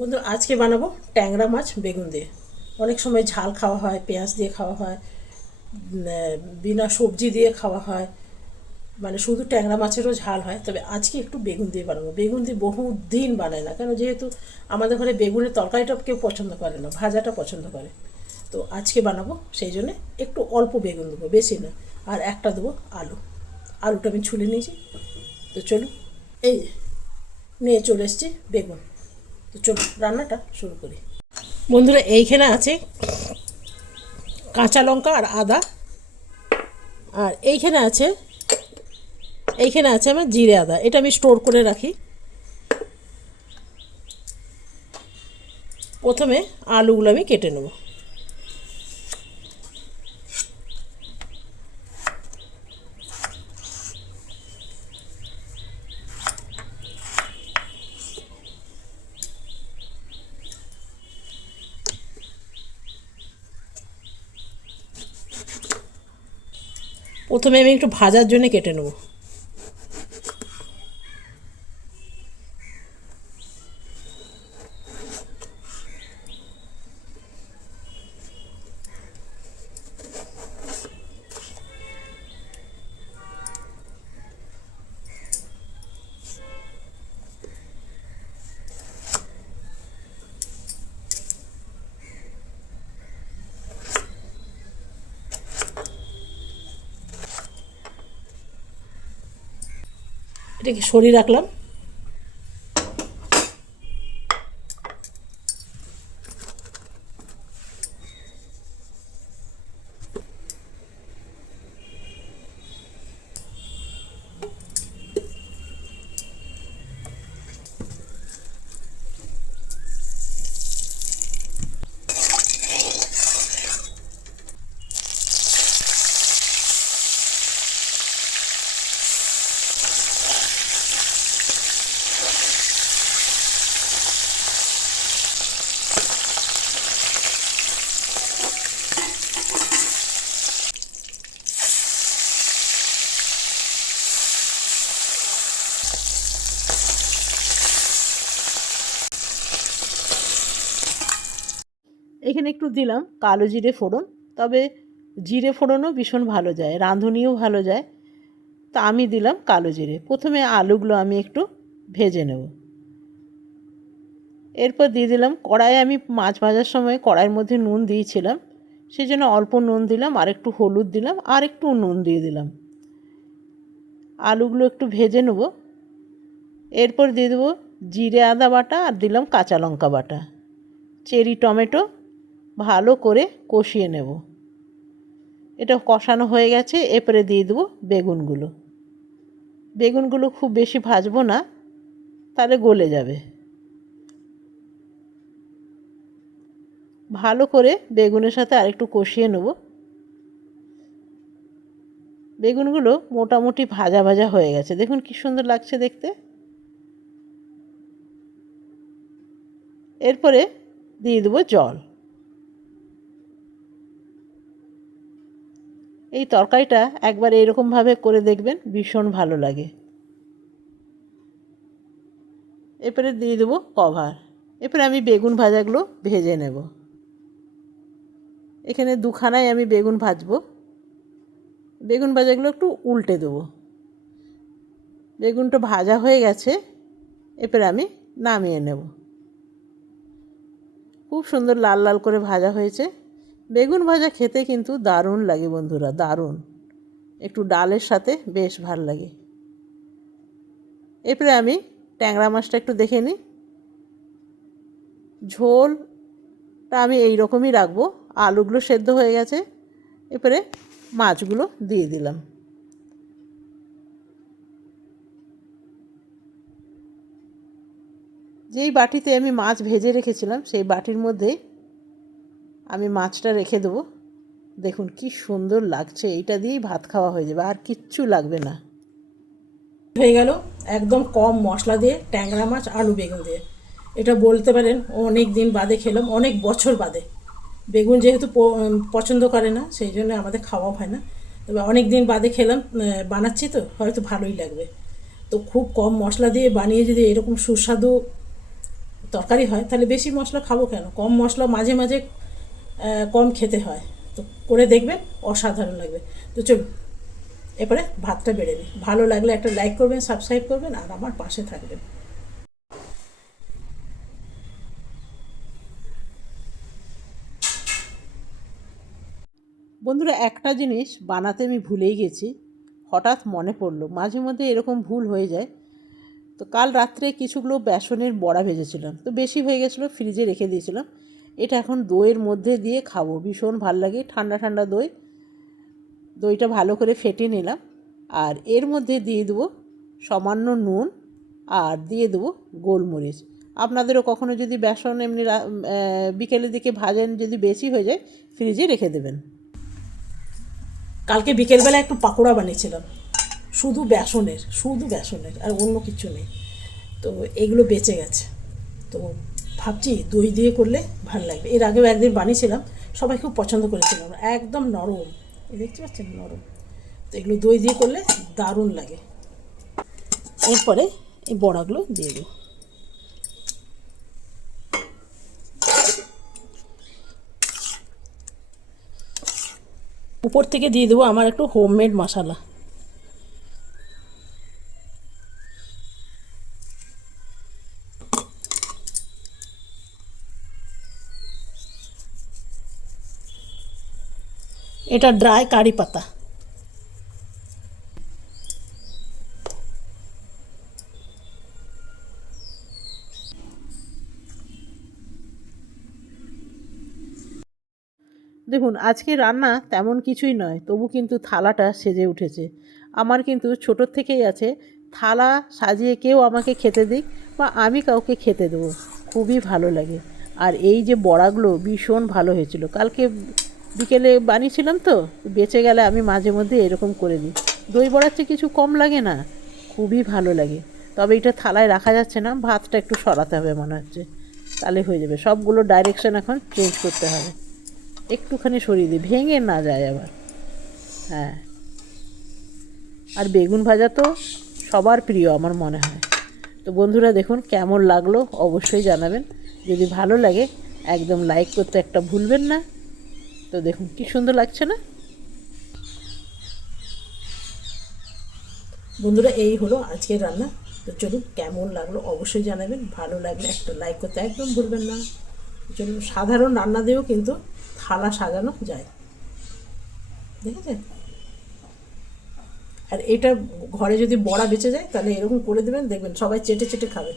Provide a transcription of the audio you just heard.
বন্ধু আজকে বানাবো ট্যাংরা মাছ বেগুন দিয়ে। অনেক সময় ঝাল খাওয়া হয়, পেঁয়াজ দিয়ে খাওয়া হয়, বিনা সবজি দিয়ে খাওয়া হয়, মানে শুধু ট্যাংরা মাছেরও ঝাল হয়। তবে আজকে একটু বেগুন দিয়ে বানাবো। বেগুন দিয়ে বহু দিন বানায় না, কেন যেহেতু আমাদের ঘরে বেগুনের তরকারিটা কেউ পছন্দ করে না, ভাজাটা পছন্দ করে। তো আজকে বানাবো, সেই জন্যে একটু অল্প বেগুন দেবো, বেশি না। আর একটা দেবো আলু। আলুটা আমি ছুলে নিয়েছি। তো চলুন, এই নিয়ে চলে এসেছি বেগুন। তো চলুন রান্নাটা শুরু করি। বন্ধুরা এইখানে আছে কাঁচা লঙ্কা আর আদা। আর এইখানে আছে আমার জিরে আদা, এটা আমি স্টোর করে রাখি। প্রথমে আলুগুলো আমি কেটে নেব। প্রথমে আমি একটু ভাজার জন্য কেটে নেব। এটাকে সরিয়ে রাখলাম। এখানে একটু দিলাম কালো জিরে ফোড়ন। তবে জিরে ফোড়নও ভীষণ ভালো যায়, রাঁধুনিও ভালো যায়। তা আমি দিলাম কালো জিরে। প্রথমে আলুগুলো আমি একটু ভেজে নেব। এরপর দিয়ে দিলাম কড়াইয়ে, আমি মাছ ভাজার সময় কড়াইয়ের মধ্যে নুন দিয়েছিলাম, সেই জন্য অল্প নুন দিলাম, আর একটু হলুদ দিলাম, আর একটু নুন দিয়ে দিলাম। আলুগুলো একটু ভেজে নেব। এরপর দিয়ে দেবো জিরে আদা বাটা, আর দিলাম কাঁচা লঙ্কা বাটা, চেরি টমেটো, ভালো করে কষিয়ে নেব। এটা কষানো হয়ে গেছে, এরপরে দিয়ে দেবো বেগুনগুলো। বেগুনগুলো খুব বেশি ভাজবো না, তাহলে গলে যাবে। ভালো করে বেগুনের সাথে আরেকটু কষিয়ে নেব। বেগুনগুলো মোটামুটি ভাজা ভাজা হয়ে গেছে, দেখুন কি সুন্দর লাগছে দেখতে। এরপরে দিয়ে দেবো জল। এই তরকারিটা একবার এরকমভাবে করে দেখবেন, ভীষণ ভালো লাগে। এরপরে দিয়ে দেবো কভার। এরপরে আমি বেগুন ভাজাগুলো ভেজে নেব। এখানে দুখানায় আমি বেগুন ভাজবো। বেগুন ভাজাগুলো একটু উল্টে দেবো। বেগুনটা ভাজা হয়ে গেছে, এরপরে আমি নামিয়ে নেব। খুব সুন্দর লাল লাল করে ভাজা হয়েছে। বেগুন ভাজা খেতে কিন্তু দারুণ লাগে বন্ধুরা, দারুণ। একটু ডালের সাথে বেশ ভালো লাগে। এরপরে আমি ট্যাংরা মাছটা একটু দেখে নিই। ঝোলটা আমি এই রকমই রাখবো। আলুগুলো সেদ্ধ হয়ে গেছে, এরপরে মাছগুলো দিয়ে দিলাম। যেই বাটিতে আমি মাছ ভেজে রেখেছিলাম, সেই বাটির মধ্যে আমি মাছটা রেখে দেবো। দেখুন কি সুন্দর লাগছে, এইটা দিয়েই ভাত খাওয়া হয়ে যাবে, আর কিচ্ছু লাগবে না। হয়ে গেল একদম কম মশলা দিয়ে ট্যাংরা মাছ আলু বেগুন দিয়ে। এটা বলতে পারেন অনেক দিন বাদে খেলাম, অনেক বছর বাদে। বেগুন যেহেতু পছন্দ করে না, সেই জন্য আমাদের খাওয়া হয় না। তবে অনেক দিন বাদে খেলাম, বানাচ্ছি তো হয়তো ভালোই লাগবে। তো খুব কম মশলা দিয়ে বানিয়ে যদি এরকম সুস্বাদু তরকারি হয়, তাহলে বেশি মশলা খাবো কেন? কম মশলা মাঝে মাঝে কম খেতে হয়। তো করে দেখবেন, অসাধারণ লাগবে। তো চলুন এরপরে ভাতটা বেড়ে নিই। ভালো লাগলে একটা লাইক করবেন, সাবস্ক্রাইব করবেন আর আমার পাশে থাকবেন। বন্ধুরা, একটা জিনিস বানাতে আমি ভুলেই গেছি, হঠাৎ মনে পড়লো। মাঝে মধ্যে এরকম ভুল হয়ে যায়। তো কাল রাত্রে কিছুগুলো বেসনের বড়া ভেজেছিলাম, তো বেশি হয়ে গেছিলো, ফ্রিজে রেখে দিয়েছিলাম। এটা এখন দইয়ের মধ্যে দিয়ে খাবো, ভীষণ ভাল লাগে। ঠান্ডা ঠান্ডা দই, দইটা ভালো করে ফেটিয়ে নিলাম। আর এর মধ্যে দিয়ে দেবো সামান্য নুন, আর দিয়ে দেবো গোলমরিচ। আপনাদেরও কখনো যদি বেসন এমনি বিকেলের দিকে ভাজেন, যদি বেশি হয়ে যায় ফ্রিজে রেখে দেবেন। কালকে বিকেলবেলা একটু পাকোড়া বানিয়েছিলাম, শুধু বেসনের আর অন্য কিছু নেই। তো এগুলো বেঁচে গেছে, তো ভাবছি দই দিয়ে করলে ভালো লাগবে। এর আগেও একদিন বানিয়েছিলাম, সবাই খুব পছন্দ করেছিলাম, একদম নরম, এই দেখতে পাচ্ছেন নরম। তো এগুলো দই দিয়ে করলে দারুণ লাগে। এরপরে এই বড়াগুলো দিয়ে দেবো। উপর থেকে দিয়ে দেবো আমার একটু হোমমেড মশলা। এটা ড্রাই কারি পাতা। দেখুন, আজকে রান্না তেমন কিছুই নয়, তবু কিন্তু থালাটা সেজে উঠেছে। আমার কিন্তু ছোটোর থেকেই আছে, থালা সাজিয়ে কেউ আমাকে খেতে দিক বা আমি কাউকে খেতে দেবো, খুবই ভালো লাগে। আর এই যে বড়াগুলো ভীষণ ভালো হয়েছিল, কালকে বিকেলে বানিয়েছিলাম, তো বেঁচে গেলে আমি মাঝে মধ্যে এরকম করে দিই। দই বড়ার চেয়ে কিছু কম লাগে না, খুবই ভালো লাগে। তবে এটা থালায় রাখা যাচ্ছে না, ভাতটা একটু সরাতে হবে মনে হচ্ছে, তাহলে হয়ে যাবে। সবগুলো ডাইরেকশন এখন চেঞ্জ করতে হবে, একটুখানি সরিয়ে দিই, ভেঙে না যায় আবার। হ্যাঁ, আর বেগুন ভাজা তো সবার প্রিয় আমার মনে হয়। তো বন্ধুরা দেখুন কেমন লাগলো অবশ্যই জানাবেন, যদি ভালো লাগে একদম লাইক করতে একটা ভুলবেন না। তো দেখুন কি সুন্দর লাগছে না বন্ধুরা? এই হলো আজকের রান্না। তো চলুন কেমন লাগলো অবশ্যই জানাবেন, ভালো লাগলে একটা লাইক করতে একদম ভুলবেন না। চলুন, সাধারণ রান্না দিয়েও কিন্তু থালা সাজানো যায়, দেখেছেন? আর এটা ঘরে যদি বড়া বেঁচে যায় তাহলে এরকম করে দেবেন, দেখবেন সবাই চেটে চেটে খাবে।